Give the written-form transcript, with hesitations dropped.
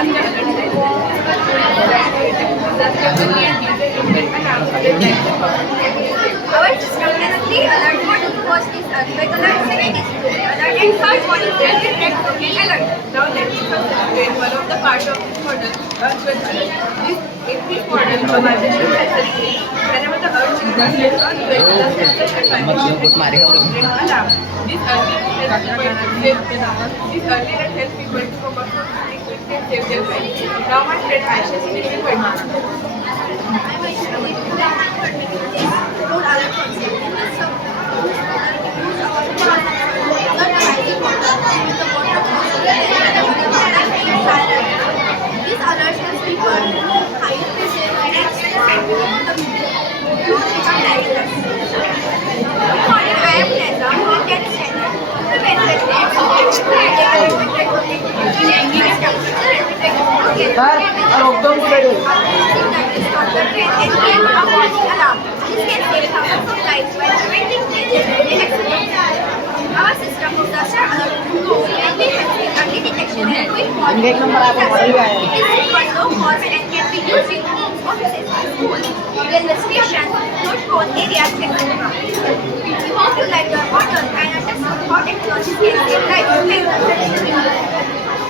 Our system has three alerts. First is earthquake alert, second is tsunami alert, and third one is rapid technology alert. Now let me first explain one of the parts of this model, earthquake alert. In this model, emergency necessary. Whenever the earth is earthquake, the sensor advises alarm. This early alert helps people to focus on frequency and save their lives. Now my friend Aisha is going to road alert concept. In this these alerts help people hide places and access the Morning, I am Neza. We can stand the benefit our system of disaster alert mainly helps in early detection and quick monitoring. It is low cost and can be used in homes, offices, schools, railway stations, flood-prone areas, etc. We hope you like the model and understand how technology can save lives. Thank you.